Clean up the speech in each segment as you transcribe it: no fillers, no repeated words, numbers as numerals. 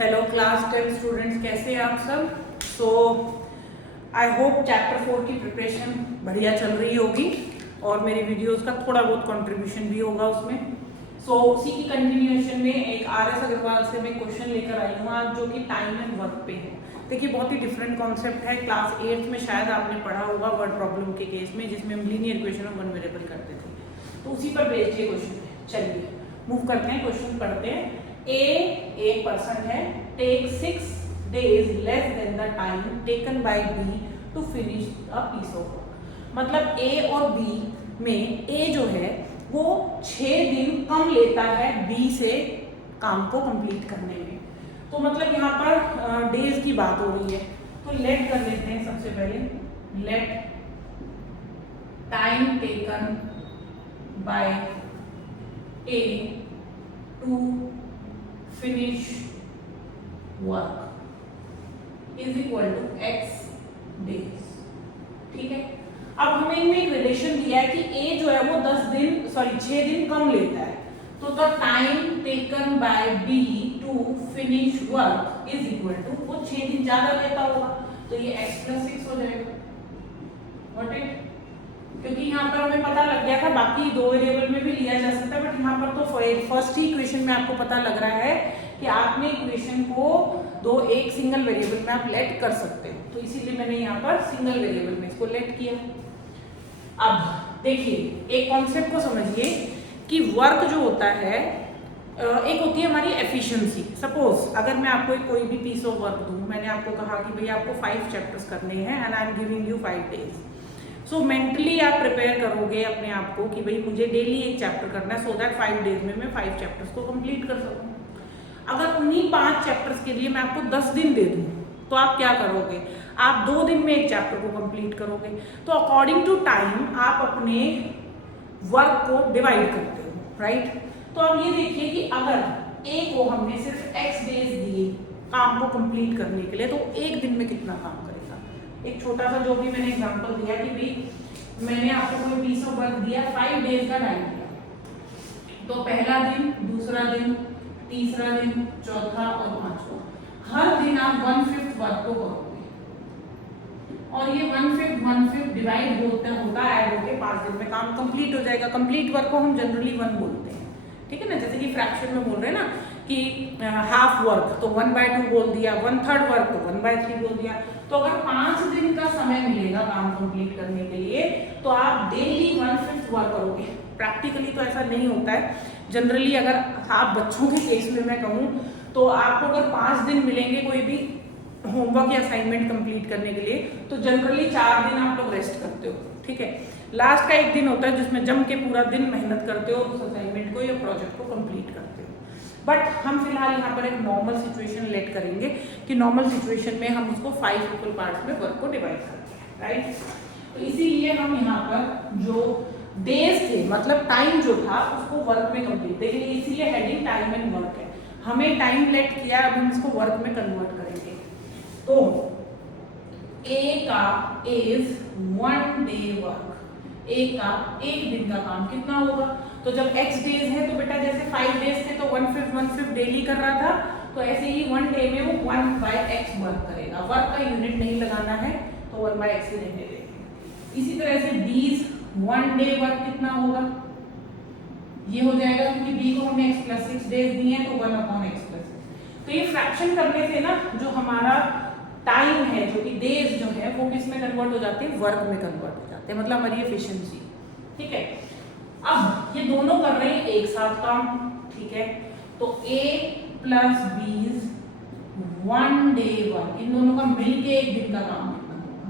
Hello class 10 students, कैसे हैं आप सब। सो आई होप चैप्टर 4 की प्रिपरेशन बढ़िया चल रही होगी और मेरी वीडियोस का थोड़ा बहुत कंट्रीब्यूशन भी होगा उसमें। सो उसी की कंटिन्यूएशन में एक RS अग्रवाल से मैं क्वेश्चन लेकर आई हूँ आज, जो कि टाइम एंड वर्क पे है। देखिए, बहुत ही डिफरेंट कॉन्सेप्ट है। क्लास 8 में शायद आपने पढ़ा होगा वर्ड प्रॉब्लम के केस में, जिसमें हम linear equation of one variable करते थे, तो उसी पर बेस्ड ये क्वेश्चन है। चलिए मूव करते हैं, क्वेश्चन पढ़ते हैं। एक पर्सन है, take 6 days less than the time taken by B to finish a piece of work. मतलब ए और बी में ए जो है वो 6 दिन कम लेता है बी से काम को कंप्लीट करने में। तो मतलब यहाँ पर डेज की बात हो रही है, तो लेट कर लेते हैं। सबसे पहले let time taken by A to finish work is equal to x days. ठीक है, अब हमें इनमें एक रिलेशन दिया है कि a जो है वो 6 दिन कम लेता है, तो the time taken by b to finish work is equal to, वो 6 दिन ज्यादा लेता होगा, तो ये x + 6 हो जाएगा। व्हाट इट, क्योंकि यहाँ पर हमें पता लग गया था, बाकी दो वेरिएबल में भी लिया जा सकता है, बट यहाँ पर तो फर्स्ट ही इक्वेशन में आपको पता लग रहा है कि आपने इक्वेशन को एक सिंगल वेरिएबल में आप लेट कर सकते हो, तो इसीलिए मैंने यहाँ पर सिंगल वेरिएबल में इसको लेट किया। अब देखिए, एक कॉन्सेप्ट को समझिए कि वर्क जो होता है, एक होती है हमारी एफिशिएंसी। सपोज अगर मैं आपको कोई भी पीस ऑफ वर्क दूं, मैंने आपको कहा कि भाई आपको 5 चैप्टर्स करने हैं and I am giving you 5 days। So mentally आप प्रिपेयर करोगे अपने आप को कि भाई मुझे डेली एक चैप्टर करना है, सो दैट 5 days में मैं 5 चैप्टर्स को कंप्लीट कर सकूं। अगर उन्हीं 5 चैप्टर्स के लिए मैं आपको 10 दिन दे दूं, तो आप क्या करोगे? आप 2 दिन में एक चैप्टर को कंप्लीट करोगे। तो अकॉर्डिंग टू टाइम आप अपने वर्क को डिवाइड करते हो, राइट। तो अब ये देखिए कि अगर ए को हमने सिर्फ x डेज दिए काम को कंप्लीट करने के लिए, तो एक दिन में कितना काम करेगा? एक छोटा सा जो भी मैंने एग्जांपल दिया कि भाई मैंने आपको कोई पीस ऑफ वर्क दिया, 5 days का टाइम दिया, तो पहला दिन, दूसरा दिन, तीसरा दिन, चौथा और पांचवा, हर दिन आप 1/5 वर्क को करोगे, और ये 1/5 डिवाइड होता ऐड होके 5 दिन में काम कंप्लीट हो जाएगा। कंप्लीट वर्क को हम जनरली 1 बोलते हैं, ठीक है ना। जैसे कि फ्रैक्शन में बोल रहे हैं ना कि हाफ वर्क तो 1/2 बोल दिया, 1/3 वर्क तो 1/3 बोल दिया। तो अगर 5 दिन का समय मिलेगा काम कंप्लीट करने के लिए, तो आप डेली 1/5 वर्क करोगे। प्रैक्टिकली तो ऐसा नहीं होता है। जनरली अगर आप बच्चों के केस में मैं कहूँ, तो आपको अगर 5 दिन मिलेंगे कोई भी होमवर्क या असाइनमेंट कंप्लीट करने के लिए, तो जनरली 4 दिन आप लोग रेस्ट करते हो, ठीक है। लास्ट का एक दिन होता है जिसमें जम के पूरा दिन मेहनत करते हो, उस असाइनमेंट को या प्रोजेक्ट को कंप्लीट करते हो। बट हम फिलहाल यहाँ पर एक नॉर्मल सिचुएशन लेट करेंगे कि नॉर्मल सिचुएशन में हम उसको 5 इक्वल पार्ट्स में वर्क को डिवाइड करते हैं, राइट। तो इसीलिए हम यहाँ पर जो डेज थे, मतलब टाइम जो था, उसको वर्क में कंप्लीट, देखिए इसीलिए हेडिंग टाइम एंड वर्क है। हमें टाइम लेट किया, अब हम इसको वर्क में कन्वर्ट करेंगे। तो ए का इज 1 day वर्क, ए का एक दिन का काम कितना होगा? तो जब x डेज है तो बेटा जैसे 5 days थे तो 1/5 डेली कर रहा था, तो ऐसे ही 1 day में वो 1/x वर्क करेगा। वर्क का यूनिट नहीं लगाना है, तो 1/x ही रहने देंगे। इसी तरह से बीस 1 day वर्क कितना होगा? ये हो जाएगा, क्योंकि b को हमने x + 6 days दिए हैं, तो 1/x + 6। तो ये फ्रैक्शन करने से ना जो हमारा टाइम है, जो कि डेज जो है, वो किस में कन्वर्ट हो जाते हैं? वर्क में कन्वर्ट हो जाते हैं, मतलब हमारी एफिशिएंसी, ठीक है। अब ये दोनों कर रहे हैं एक साथ काम, ठीक है। तो a + b 1 day वर्क, इन दोनों का मिलके एक दिन का काम कितना होगा?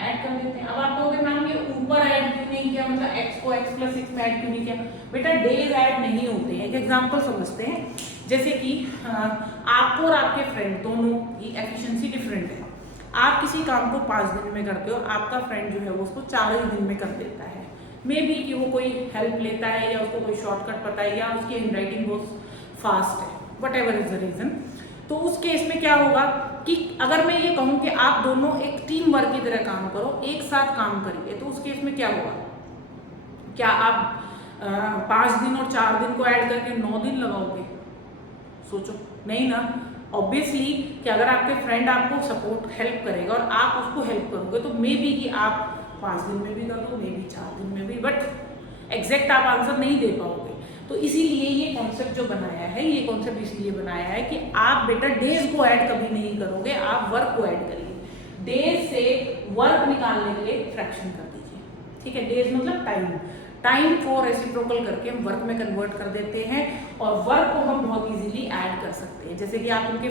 ऐड कर देते हैं। अब आप कहोगे मैम ये ऊपर ऐड क्यों नहीं किया, मतलब x को x + 6 में ऐड क्यों नहीं किया? बेटा डेज ऐड नहीं होते हैं। एक एग्जांपल समझते हैं, जैसे कि आपको और आपके फ्रेंड दोनों की एफिशिएंसी डिफरेंट है। आप किसी काम को 5 दिन में करते हो, आपका फ्रेंड जो है वो उसको 4 ही दिन में कर देता है। मे बी कि वो कोई हेल्प लेता है, या उसको कोई शॉर्टकट पता है, या उसकी हैंडराइटिंग बहुत फास्ट है, whatever is the reason. तो उस केस में क्या होगा कि अगर मैं ये कहूँ कि आप दोनों एक टीम वर्क की तरह काम करो, एक साथ काम करिए, तो उस केस में क्या होगा? क्या आप 5 दिन और 4 दिन को ऐड करके 9 दिन लगाओगे? सोचो, नहीं ना। ऑब्वियसली कि अगर आपके फ्रेंड आपको सपोर्ट हेल्प करेगा और आप उसको हेल्प करोगे तो मे बी कि आप 5 दिन में भी कर दो, मे बी 4 दिन में भी, बट एग्जैक्ट आप आंसर नहीं दे पाओगे। तो इसीलिए ये कॉन्सेप्ट जो बनाया है, ये कॉन्सेप्ट इसलिए बनाया है कि आप बेटा डेज को ऐड कभी नहीं करोगे, आप वर्क को ऐड करिए। डेज से वर्क निकालने के लिए फ्रैक्शन कर दीजिए, ठीक है। डेज मतलब टाइम को रेसिप्रोकल करके हम वर्क में कन्वर्ट कर देते हैं और वर्क को हम बहुत इजीली ऐड कर सकते हैं। जैसे कि आप उनके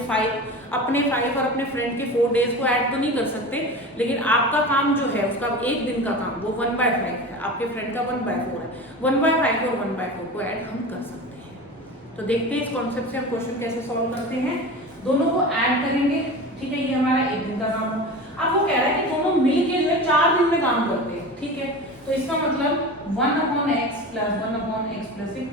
अपने 5 और अपने फ्रेंड के 4 डेज को ऐड तो नहीं कर सकते, लेकिन आपका काम जो है उसका एक दिन का काम वो 1/5 है, आपके फ्रेंड का 1/4 है, 1/5 और 1/4 को ऐड हम कर सकते हैं। तो देखते हैं इस कॉन्सेप्ट से हम क्वेश्चन कैसे सॉल्व करते हैं। दोनों को ऐड करेंगे, ठीक है, ये हमारा एक दिन का काम हो। अब वो कह रहा है कि दोनों मिलके जो है 4 दिन में काम करते हैं, ठीक है। तो इसका मतलब 1/x + 1/x + 6,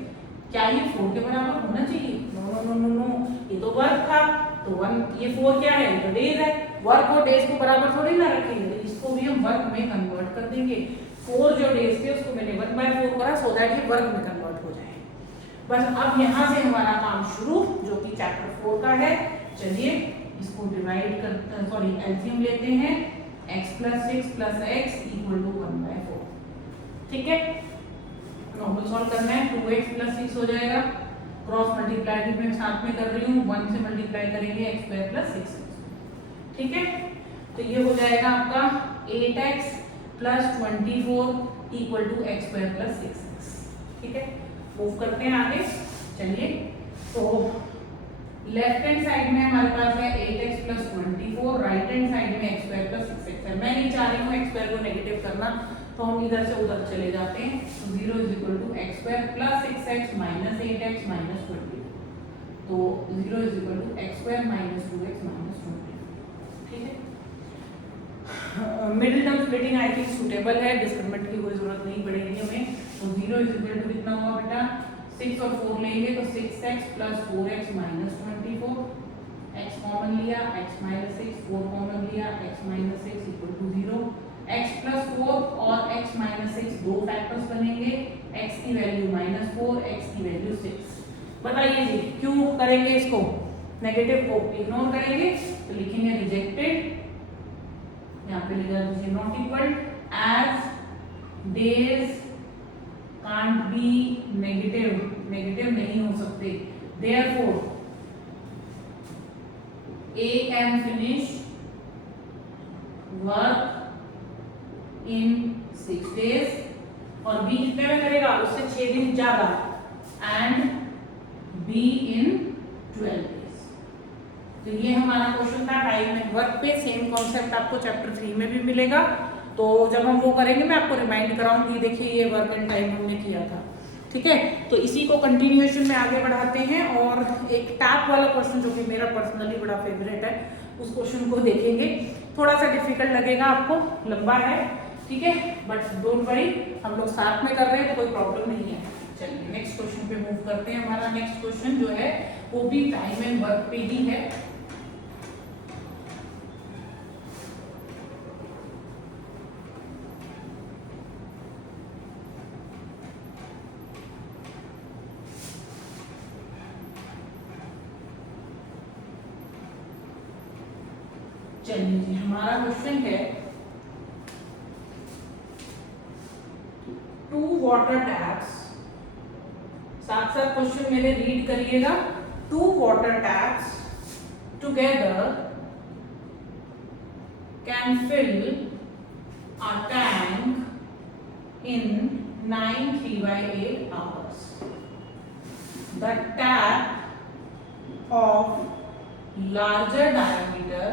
क्या ये 4 के बराबर होना चाहिए? नो, ये तो वर्क था, तो 1 ये 4 क्या है? ये तो डेज है। वर्क और डेज को बराबर थोड़ी ना रखेंगे, इसको भी हम वर्क में कन्वर्ट कर देंगे। 4 जो डेज थे उसको मैंने 1/4 करा सो दैट ये वर्क में कन्वर्ट हो जाए। बस अब यहाँ से हमारा काम शुरू, जो कि चैप्टर 4 का है। चलिए इसको डिवाइड कर सॉरी एलसीएम लेते हैं। x + 6 + x = 1/4, ठीक है। नॉर्मल सॉल्व करना है, 2x + 6 हो जाएगा। क्रॉस मल्टीप्लाई मैं साथ में कर रही हूँ, 1 से मल्टीप्लाई करेंगे x² + 6, ठीक है। तो ये हो जाएगा आपका 8x + 24 = x² + 6x, ठीक है। मूव करते हैं आगे। चलिए, तो लेफ्ट हैंड साइड में हमारे पास है 8x + 24, राइट हैंड साइड में x² + 6x है। मैं नहीं चाह रही हूँ x² को नेगेटिव करना, तो हम इधर से उधर चले जाते हैं। तो 0 = x² + 6x - 8x - 22, तो 0 = x² - 2x - 22, ठीक है। Middle term splitting I think suitable है, डिस्क्रिमिनेंट की कोई जरूरत नहीं पड़ेगी हमें। तो 0 = कितना हुआ बेटा? 6 और 4 लेंगे तो 6x + 4x - 24, x कॉमन लिया, x - 6, 4 कॉमन लिया, x - 6 = 0। x + 4 और x - 6 दो फैक्टर्स बनेंगे, x की वैल्यू -4, x की वैल्यू 6। बताइए जी क्यों करेंगे इसको? नेगेटिव को इग्नोर करेंगे, तो लिखेंगे रिजेक्टेड, यहाँ पे लिखा दीजिए not equal, as days can't be negative नहीं हो सकते, therefore A can finish work in 6 days और B कितने में करेगा? उससे 6 दिन ज्यादा, एंड B in 12 days। तो ये हमारा क्वेश्चन था टाइम एंड वर्क पे। सेम कॉन्सेप्ट आपको चैप्टर 3 में भी मिलेगा। तो जब हम वो करेंगे मैं आपको रिमाइंड कराऊंगी, देखिए ये वर्क एंड टाइम हमने किया था, ठीक है। तो इसी को कंटिन्यूएशन में आगे बढ़ाते हैं और एक टैप वाला क्वेश्चन जो कि मेरा पर्सनली बड़ा फेवरेट है, उस क्वेश्चन को देखेंगे। थोड़ा सा डिफिकल्ट लगेगा आपको, लंबा है, ठीक है, बट डोंट वरी, हम लोग साथ में कर रहे हैं तो कोई प्रॉब्लम नहीं है। चलिए नेक्स्ट क्वेश्चन पे मूव करते हैं। हमारा नेक्स्ट क्वेश्चन जो है वो भी टाइम एंड वर्क पे ही है। चलिए जी, हमारा क्वेश्चन है 2 वाटर टैप्स, साथ साथ क्वेश्चन मेरे रीड करिएगा। 2 water taps together can fill a tank in 9 3/8 hours. The tap of larger diameter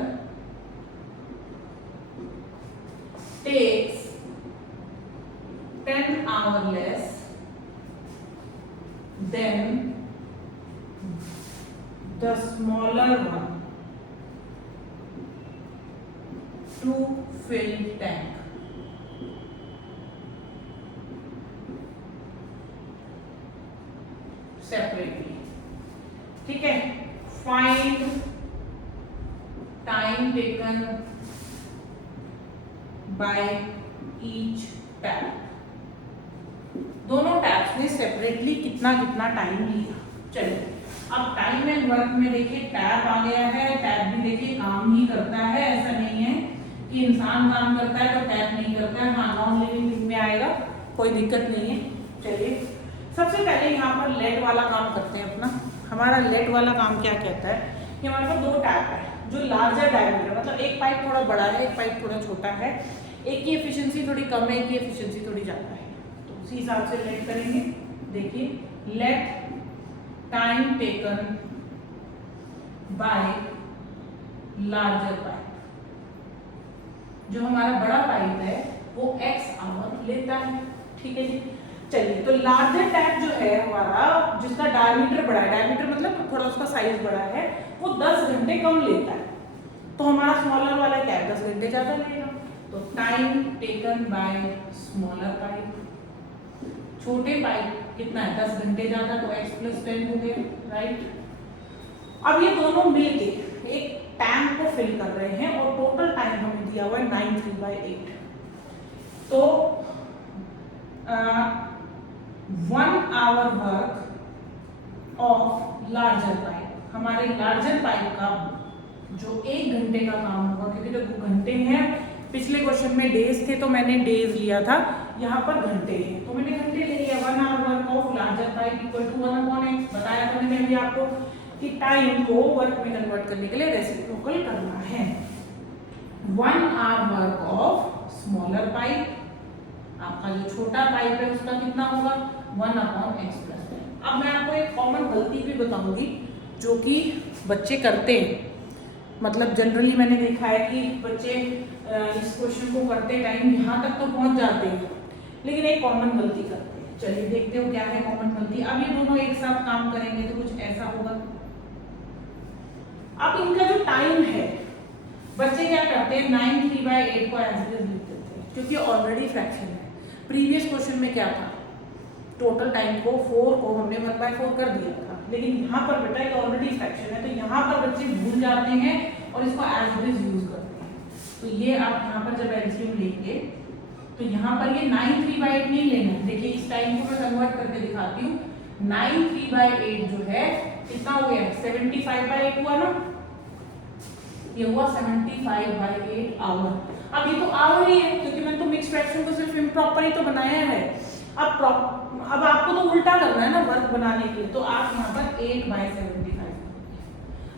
takes 10 hours less than the smaller one to fill tank. Separately, ठीक है। Find time taken by each tap. दोनों taps ने separately कितना कितना time लिया। चलिए अब time and work में देखिए, टैप आ गया नहीं करता है, ऐसा नहीं है कि इंसान काम करता है तो कैट नहीं करता है। हाँ, नॉन लिविंग थिंग में आएगा, कोई दिक्कत नहीं है। चलिए सबसे पहले यहाँ पर लेट वाला काम करते हैं अपना। हमारा लेट वाला काम क्या कहता है कि हमारे पास 2 टैप है जो लार्जर डायमीटर, मतलब एक पाइप थोड़ा बड़ा है, एक पाइप थोड़ा छोटा है, एक की एफिशिएंसी थोड़ी कम है, एक की एफिशिएंसी थोड़ी ज़्यादा है। तो उसी हिसाब से लेट करेंगे। देखिए let time taken by larger pipe, जो हमारा बड़ा पाइप है वो x आवर लेता है। ठीक है जी। चलिए तो लार्जर टैप जो है हमारा, जिसका डायमीटर बड़ा है, डायमीटर मतलब थोड़ा उसका साइज बड़ा है, वो 10 घंटे कम लेता है। तो हमारा स्मॉलर वाला क्या है, 10 घंटे ज्यादा लेगा। तो time taken bye smaller pipe, छोटे पाइप कितना है, 10 घंटे ज्यादा, तो x + 10 हो गया, राइट। अब ये दोनों मिलके एक टैंक को फिल कर रहे हैं और टोटल टाइम हमें दिया हुआ है 93/8। तो 1 hour work of larger pipe, हमारे लार्जर पाइप का जो 1 घंटे का काम होगा, क्योंकि तो घंटे हैं, पिछले क्वेश्चन में डेज थे तो मैंने डेज लिया था, यहाँ पर घंटे हैं तो मैंने घंटे ले लिया। 1 hour work of larger pipe equal to 1/x। बताया था मैंने अभी आपको कि टाइम को वर्क में कन्वर्ट करने के लिए रेसिप्रोकल करना है। 1 hour work of smaller pipe, आपका जो छोटा पाइप है उसका कितना होगा, 1/x + 10। अब मैं आपको एक कॉमन गलती भी बताऊंगी जो कि बच्चे करते हैं, मतलब जनरली मैंने देखा है कि बच्चे इस क्वेश्चन को करते टाइम यहाँ तक तो पहुंच जाते हैं, लेकिन एक कॉमन गलती करते हैं। चलिए देखते हो क्या है कॉमन गलती। अब ये दोनों एक साथ काम करेंगे तो कुछ ऐसा होगा। अब इनका जो टाइम है, बच्चे क्या करते हैं, 93/8 को एज इट इज लिख देते हैं, क्योंकि ऑलरेडी फ्रैक्शन है। प्रीवियस क्वेश्चन में क्या था, टोटल टाइम को 4 को हमने 1/4 कर दिया था, लेकिन यहाँ पर बेटा ये ऑलरेडी फ्रैक्शन है, तो यहाँ पर बच्चे भूल जाते हैं और इसको एज इट इज यूज करते हैं। तो ये आप यहाँ पर जब एलसीएम लेंगे तो यहाँ पर ये 93/8 नहीं लेना है। देखिए इस टाइम को मैं कन्वर्ट करके दिखाती हूँ। 93/8 जो है कितना हो गया, 75/8 हुआ ना, ये हुआ 75/8 आवर। अब ये तो आवर ही है, क्योंकि मैंने तो मिक्स फ्रैक्शन को सिर्फ इम्प्रॉपर ही तो बनाया है। अब आपको तो उल्टा करना है ना वर्क बनाने के लिए, तो आप यहाँ पर 8/75।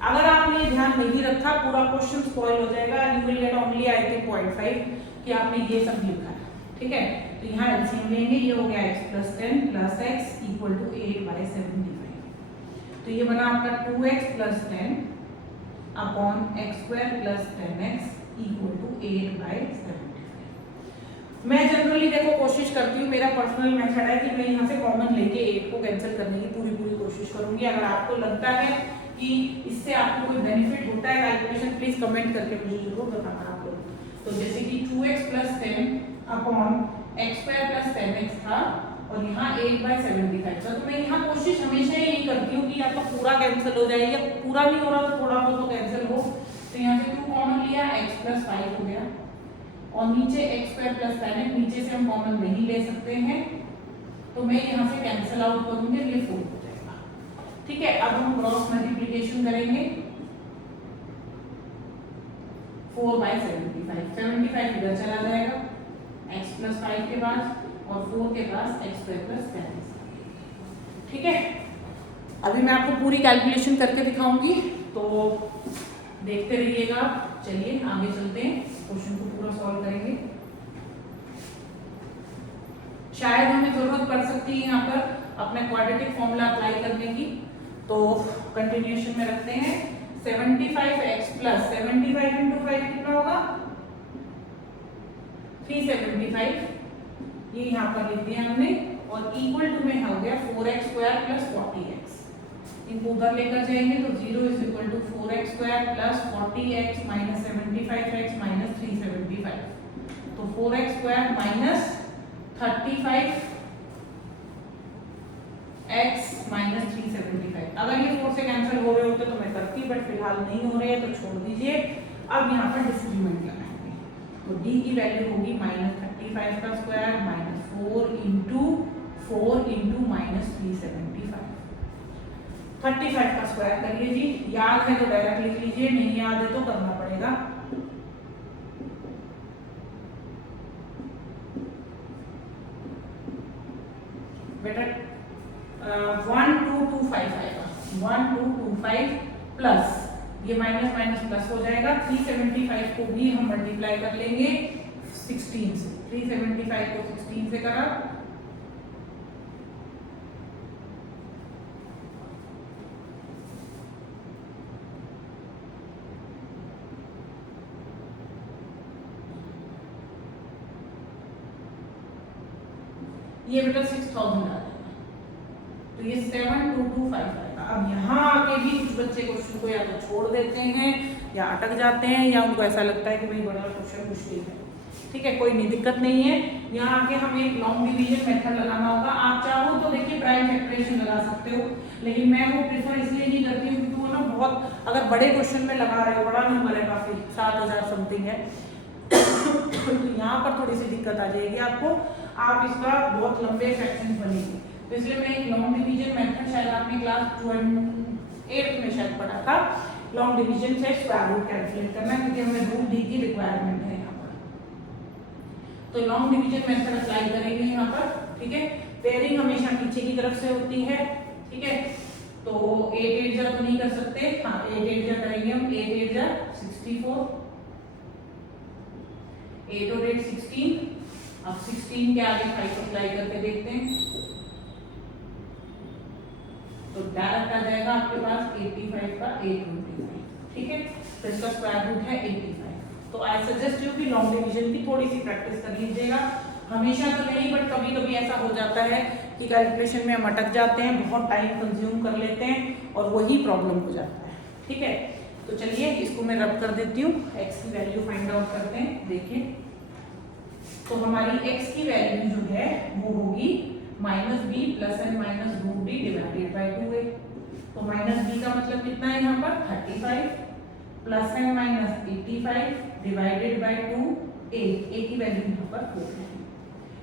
अगर आपने ध्यान नहीं रखा पूरा क्वेश्चन स्पॉइल हो जाएगा, you will get only I think 0.5 कि आपने ये सब लिखा है। ठीक है, तो यहाँ एलसीएम लेंगे, ये हो गया x + 10 + x = 8/75। तो ये बना आपका 2x + 10 अपॉन x² + 10x = 8/75। मैं जनरली देखो कोशिश करती हूँ, मेरा पर्सनल मेथड है कि मैं यहाँ से कॉमन लेके 8 को कैंसिल करने की पूरी कोशिश करूंगी। अगर आपको लगता है कि इससे आपको कोई बेनिफिट होता है कैलकुलेशन, प्लीज कमेंट करके मुझे जरूर बताना आप लोग। तो जैसे कि 2x + 10 अपॉन x² + 10x था और यहाँ 8/75 था, तो मैं यहाँ कोशिश हमेशा यही करती हूँ कि या तो पूरा कैंसिल हो जाए, या पूरा नहीं हो रहा तो थोड़ा बहुत तो कैंसिल हो। तो यहाँ से 2 कॉमन लिया, x + 5 हो गया और नीचे x² + 10x, नीचे से हम कॉमन नहीं ले सकते हैं, तो मैं यहाँ से कैंसिल आउट करूंगी, ये 4 हो जाएगा। ठीक है, अब हम क्रॉस मल्टीप्लिकेशन करेंगे। 4/75, 75 इधर चला जाएगा x + 5 के पास और 4 के पास x² + 10। ठीक है, अभी मैं आपको पूरी कैलकुलेशन करके दिखाऊंगी, तो देखते रहिएगा। चलिए आगे चलते हैं, क्वेश्चन को पूरा सॉल्व करेंगे। शायद हमें जरूरत पड़ सकती है यहाँ पर अपना क्वाड्रेटिक फॉर्मूला अप्लाई करने की, तो कंटिन्यूएशन में रखते हैं। 75x + 75 × 5 कितना होगा, 375, ये यहाँ पर लिख दिया हमने, और इक्वल टू में हो गया 4x² + 40x। इनको उधर लेकर जाएंगे तो 0 = 4x² + 40x - 75x - 375, तो 4x² - 35x - 375। अगर ये 4 से कैंसिल हो रहे होते तो मैं करती, बट फिलहाल नहीं हो रहे हैं तो छोड़ दीजिए। अब यहाँ पर डिस्क्रीमेंट लगाएंगे, तो d की वैल्यू होगी -35 का स्क्वायर -4 × 4 × -375। 35 का स्क्वायर करिए जी। याद है तो डायरेक्ट लिख लीजिए, नहीं याद है तो करना पड़ेगा। बेटा 1225 आएगा, 1225 प्लस ये माइनस माइनस प्लस हो जाएगा। 375 को भी हम मल्टीप्लाई कर लेंगे 16 से। 375 को 16 से करा, ये बेटा 6000 आ जाएगा। तो ये 7225 आएगा। अब यहाँ आके भी कुछ बच्चे क्वेश्चन को या तो छोड़ देते हैं या अटक जाते हैं या उनको ऐसा लगता है कि भाई बड़ा क्वेश्चन मुश्किल है। ठीक है, कोई नहीं, दिक्कत नहीं है। यहाँ आके हमें एक लॉन्ग डिवीजन मेथड लगाना होगा। आप चाहो तो देखिए प्राइम फैक्टराइजेशन लगा सकते हो, लेकिन मैं वो प्रेफर इसलिए नहीं करती हूँ क्योंकि वो ना बहुत, अगर बड़े क्वेश्चन में लगा रहे हो, बड़ा नंबर है काफी, 7000 समथिंग है तो यहाँ पर थोड़ी सी दिक्कत आ जाएगी आपको, आप इसका बहुत लंबे फ्रैक्शंस बनेंगे। तो इसलिए मैं एक लॉन्ग डिवीजन मेथड, शायद आपने क्लास 8 में शायद पढ़ा था, लॉन्ग डिवीजन से स्क्वायर रूट कैलकुलेट करना, क्योंकि हमें रूट डी की रिक्वायरमेंट है यहाँ पर। तो लॉन्ग डिवीजन मेथड अप्लाई करेंगे यहाँ पर। ठीक है, पेयरिंग हमेशा पीछे की तरफ से होती है। ठीक है, तो 8 8 जा तो नहीं कर सकते, हाँ 8 8 जा करेंगे हम। 8 8 जा 64, 8 और 8 16। अब 16 के आगे 5 अप्लाई करके देखते हैं, तो डायरेक्ट आ जाएगा आपके पास 85 का 825। ठीक है, तो इसका स्क्वायर रूट है 85। तो आई सजेस्ट यू कि लॉन्ग डिवीजन की थोड़ी सी प्रैक्टिस कर लीजिएगा, हमेशा तो नहीं बट कभी कभी ऐसा हो जाता है कि कैलकुलेशन में हम अटक जाते हैं, बहुत टाइम कंज्यूम कर लेते हैं और वही प्रॉब्लम हो जाता है। ठीक है, तो चलिए इसको मैं रब कर देती हूँ, x की वैल्यू फाइंड आउट करते हैं। देखिए, तो हमारी x की वैल्यू जो है वो होगी -b plus and minus root D divided by 2a। तो -b का मतलब कितना है यहाँ पर 35 plus and minus 85 divided by 2a। a की वैल्यू यहाँ पर 4 है,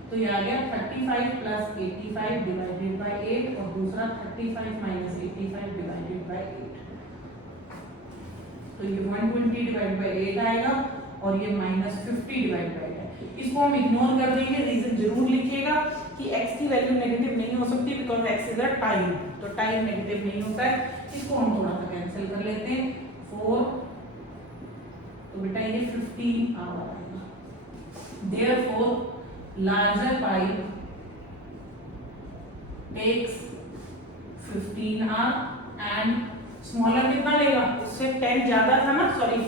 तो ये आ गया 35 प्लस 85 डिवाइडेड बाई 8 और दूसरा 35 माइनस 85 डिवाइडेड बाई 8। तो ये 120 डिवाइड बाई 8 आएगा और ये -50 डिवाइड बाई 8 है। इसको हम इग्नोर कर देंगे, रीजन जरूर लिखिएगा कि x की वैल्यू नेगेटिव नहीं हो सकती because x is a time, तो टाइम नेगेटिव नहीं होता है। इसको हम थोड़ा सा कैंसिल कर लेते हैं, 4, तो बेटा ये 15 आ जाएगा। Therefore larger pipe takes 15r and smaller कितना लेगा, उससे 10 ज्यादा था ना, सॉरी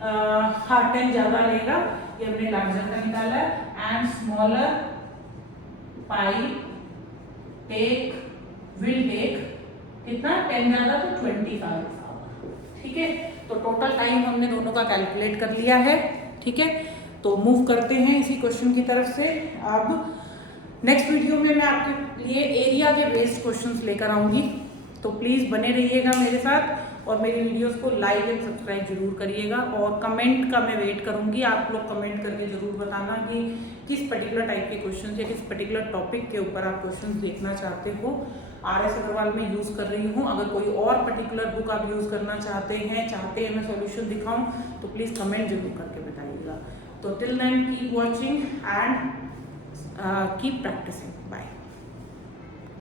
हाँ 10 ज्यादा लेगा, ये हमने लार्जर का निकाला है। And smaller pipe will take कितना, 10 ज्यादा तो 25। ठीक है, तो टोटल टाइम हमने दोनों का कैलकुलेट कर लिया है। ठीक है, तो मूव करते हैं इसी क्वेश्चन की तरफ से। अब नेक्स्ट वीडियो में मैं आपके लिए एरिया के बेस्ड क्वेश्चंस लेकर आऊंगी, तो प्लीज़ बने रहिएगा मेरे साथ और मेरी वीडियोस को लाइक एंड सब्सक्राइब जरूर करिएगा। और कमेंट का मैं वेट करूंगी, आप लोग कमेंट करके जरूर बताना कि किस पर्टिकुलर टाइप के क्वेश्चन या किस पर्टिकुलर टॉपिक के ऊपर आप क्वेश्चन देखना चाहते हो। RS अग्रवाल में यूज़ कर रही हूँ, अगर कोई और पर्टिकुलर बुक आप यूज़ करना चाहते हैं मैं सॉल्यूशन दिखाऊं तो प्लीज़ कमेंट जरूर करके बताइएगा। तो till then keep watching and keep practising.